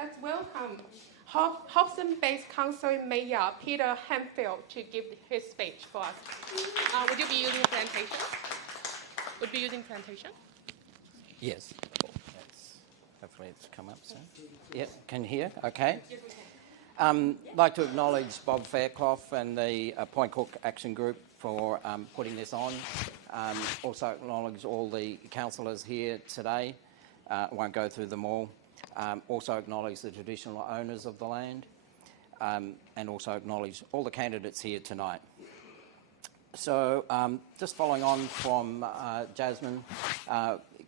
Let's welcome Hobson-based Council Mayor Peter Memphill to give his speech for us. Would you be using a presentation? Would be using presentation? Yes. Hopefully it's come up soon. Yep, can you hear? Okay. I'd like to acknowledge Bob Fairclough and the Point Cook Action Group for putting this on. Also acknowledge all the councillors here today. I won't go through them all. Also acknowledge the traditional owners of the land and also acknowledge all the candidates here tonight. So just following on from Jasmine,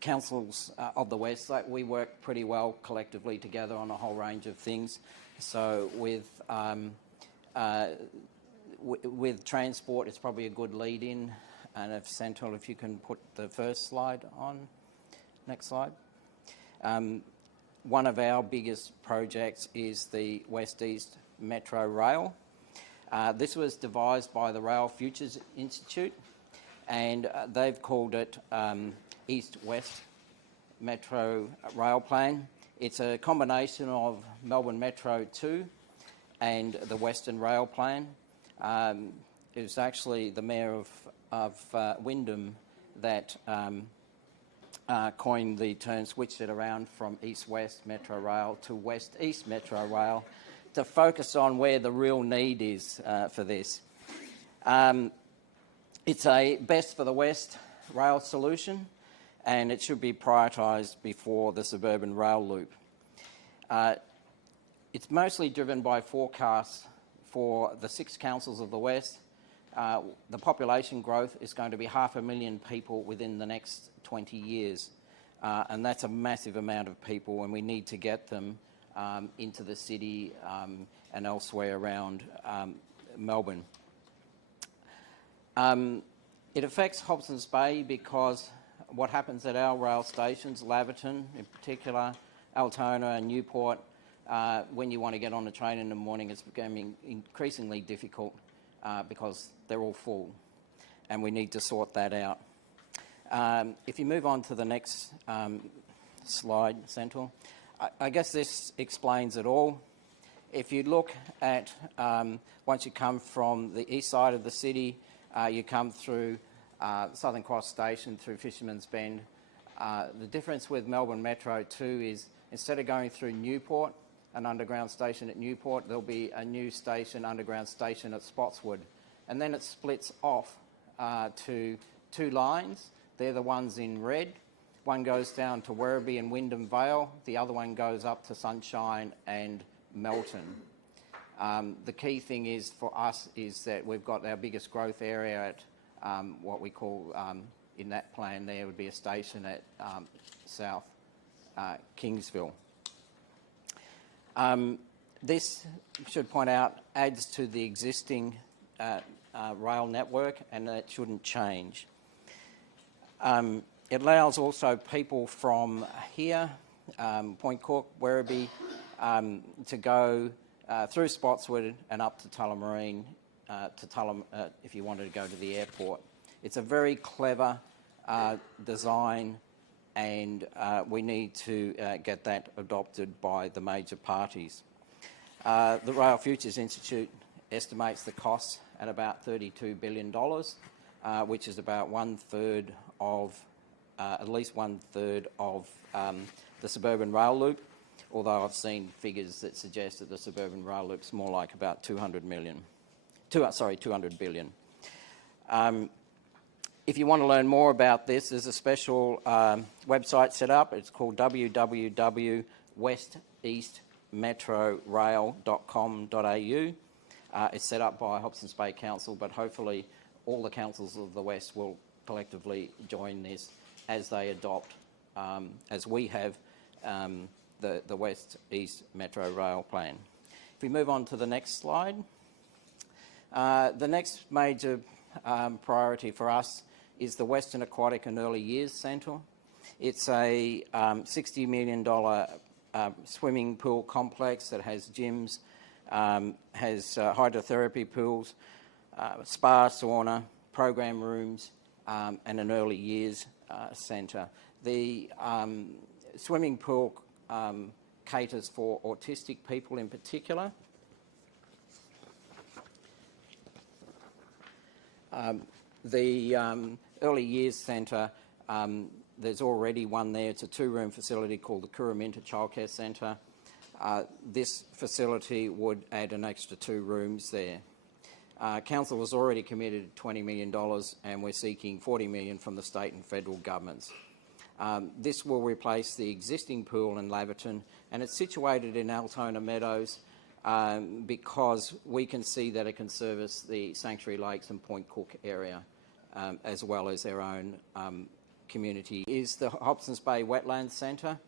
councils of the West, we work pretty well collectively together on a whole range of things. So with transport, it's probably a good lead-in. And if Central, if you can put the first slide on, next slide. One of our biggest projects is the West East Metro Rail. This was devised by the Rail Futures Institute, and they've called it East-West Metro Rail Plan. It's a combination of Melbourne Metro 2 and the Western Rail Plan. It was actually the Mayor of Wyndham that coined the term, switched it around from East-West Metro Rail to West-East Metro Rail to focus on where the real need is for this. It's a best for the West rail solution, and it should be prioritised before the suburban rail loop. It's mostly driven by forecasts for the 6 councils of the West. The population growth is going to be 500,000 people within the next 20 years. And that's a massive amount of people, and we need to get them into the city and elsewhere around Melbourne. It affects Hobsons Bay because what happens at our rail stations, Laverton in particular, Altona and Newport, when you want to get on a train in the morning, it's becoming increasingly difficult because they're all full, and we need to sort that out. If you move on to the next slide, Central, I guess this explains it all. If you look at, once you come from the east side of the city, you come through Southern Cross Station, through Fisherman's Bend. The difference with Melbourne Metro 2 is instead of going through Newport, an underground station at Newport, there'll be a new station, underground station at Spotswood. And then it splits off to 2 lines. They're the ones in red. One goes down to Werribee and Wyndham Vale. The other one goes up to Sunshine and Melton. The key thing is for us is that we've got our biggest growth area at what we call, in that plan there would be a station at South Kingsville. This, should point out, adds to the existing rail network, and that shouldn't change. It allows also people from here, Point Cook, Werribee, to go through Spotswood and up to Tullamarine if you wanted to go to the airport. It's a very clever design, and we need to get that adopted by the major parties. The Rail Futures Institute estimates the costs at about $32 billion, which is about at least one third of the suburban rail loop, although I've seen figures that suggest that the suburban rail loop's more like about 200 billion. If you want to learn more about this, there's a special website set up. It's called www.westeastmetrorail.com.au. It's set up by Hobsons Bay Council, but hopefully all the councils of the West will collectively join this as they adopt, as we have, the West East Metro Rail Plan. If we move on to the next slide, the next major priority for us is the Western Aquatic and Early Years Centre. It's a $60 million swimming pool complex that has gyms, has hydrotherapy pools, spa, sauna, program rooms, and an early years centre. The swimming pool caters for autistic people in particular. The Early Years Centre, there's already one there. It's a 2-room facility called the Curraminta Childcare Centre. This facility would add an extra 2 rooms there. Council has already committed $20 million and we're seeking $40 million from the state and federal governments. This will replace the existing pool in Laverton, and it's situated in Altona Meadows because we can see that it can service the Sanctuary Lakes and Point Cook area as well as their own community. Is the Hobsons Bay Wetlands Centre.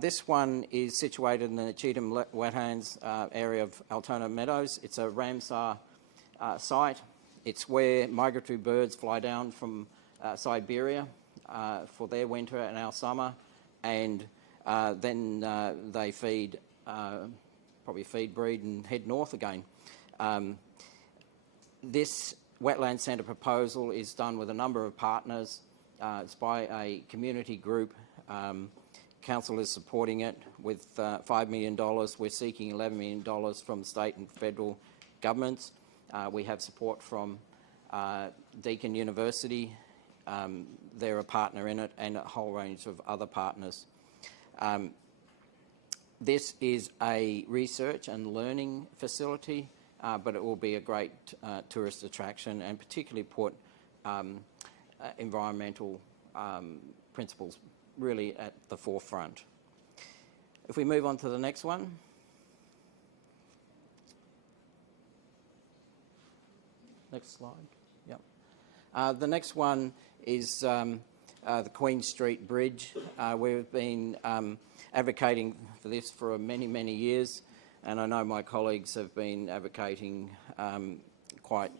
This one is situated in the Cheatham Wetlands area of Altona Meadows. It's a Ramsar site. It's where migratory birds fly down from Siberia for their winter and our summer, and then they feed, probably feed, breed and head north again. This wetland centre proposal is done with a number of partners. It's by a community group. Council is supporting it with $5 million. We're seeking $11 million from state and federal governments. We have support from Deakin University. They're a partner in it, and a whole range of other partners. This is a research and learning facility, but it will be a great tourist attraction and particularly put environmental principles really at the forefront. If we move on to the next one. Next slide. Yep. The next one is the Queen Street Bridge. We've been advocating for this for many, many years, and I know my colleagues have been advocating quite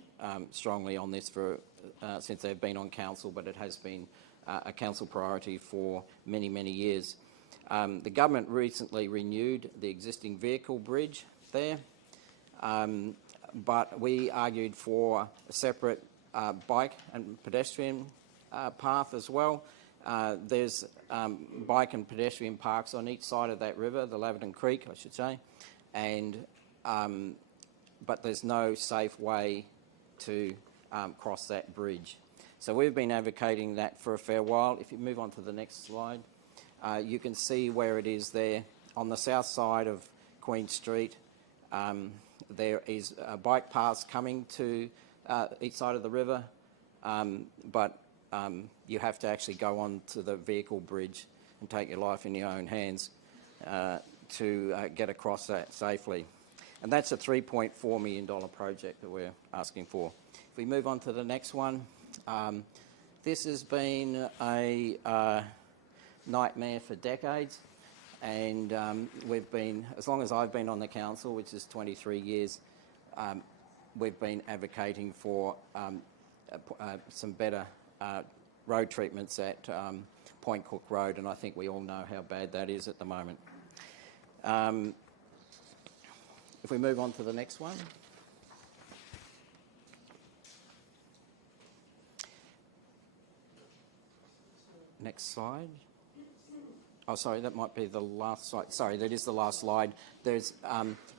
strongly on this for since they've been on council, but it has been a council priority for many, many years. The government recently renewed the existing vehicle bridge there, but we argued for a separate bike and pedestrian path as well. There's bike and pedestrian parks on each side of that river, the Laverton Creek, I should say, and but there's no safe way to cross that bridge. So we've been advocating that for a fair while. If you move on to the next slide, you can see where it is there. On the south side of Queen Street, there is bike paths coming to each side of the river, but you have to actually go on to the vehicle bridge and take your life in your own hands to get across that safely. And that's a $3.4 million project that we're asking for. If we move on to the next one, this has been a nightmare for decades, and we've been, as long as I've been on the council, which is 23 years, we've been advocating for some better road treatments at Point Cook Road, and I think we all know how bad that is at the moment. If we move on to the next one. Next slide. Oh, sorry, that might be the last slide. Sorry, that is the last slide. There's,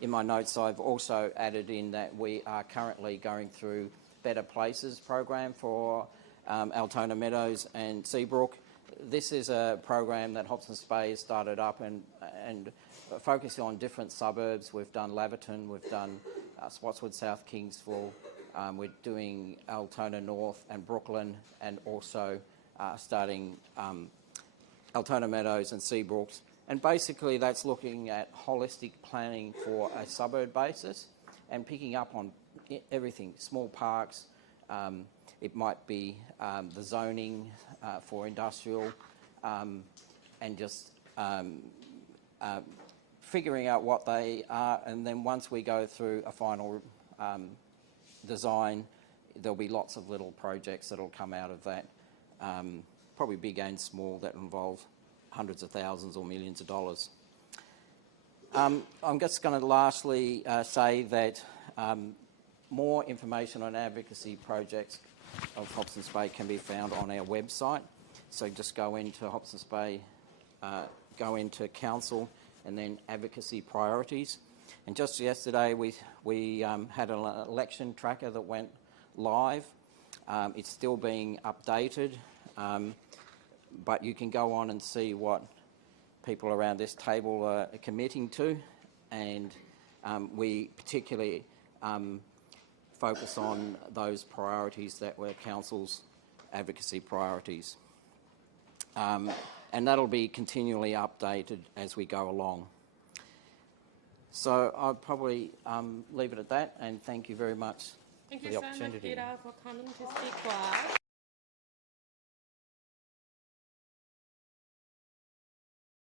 in my notes, I've also added in that we are currently going through Better Places program for Altona Meadows and Seabrook. This is a program that Hobsons Bay has started up and focusing on different suburbs. We've done Laverton, we've done Spotswood, South Kingsville, we're doing Altona North and Brooklyn, and also starting Altona Meadows and Seabrooks. And basically that's looking at holistic planning for a suburb basis and picking up on everything, small parks. It might be the zoning for industrial, and just figuring out what they are, and then once we go through a final design, there'll be lots of little projects that'll come out of that, probably big and small, that involve hundreds of thousands or millions of dollars. I'm just going to lastly say that more information on advocacy projects of Hobsons Bay can be found on our website. So just go into Hobsons Bay, go into Council, and then advocacy priorities. And just yesterday we had an election tracker that went live. It's still being updated, but you can go on and see what people around this table are committing to, and we particularly focus on those priorities that were Council's advocacy priorities. And that'll be continually updated as we go along. So I'll probably leave it at that, and thank you very much Thank for you the so much, opportunity. Peter, for coming to speak for us.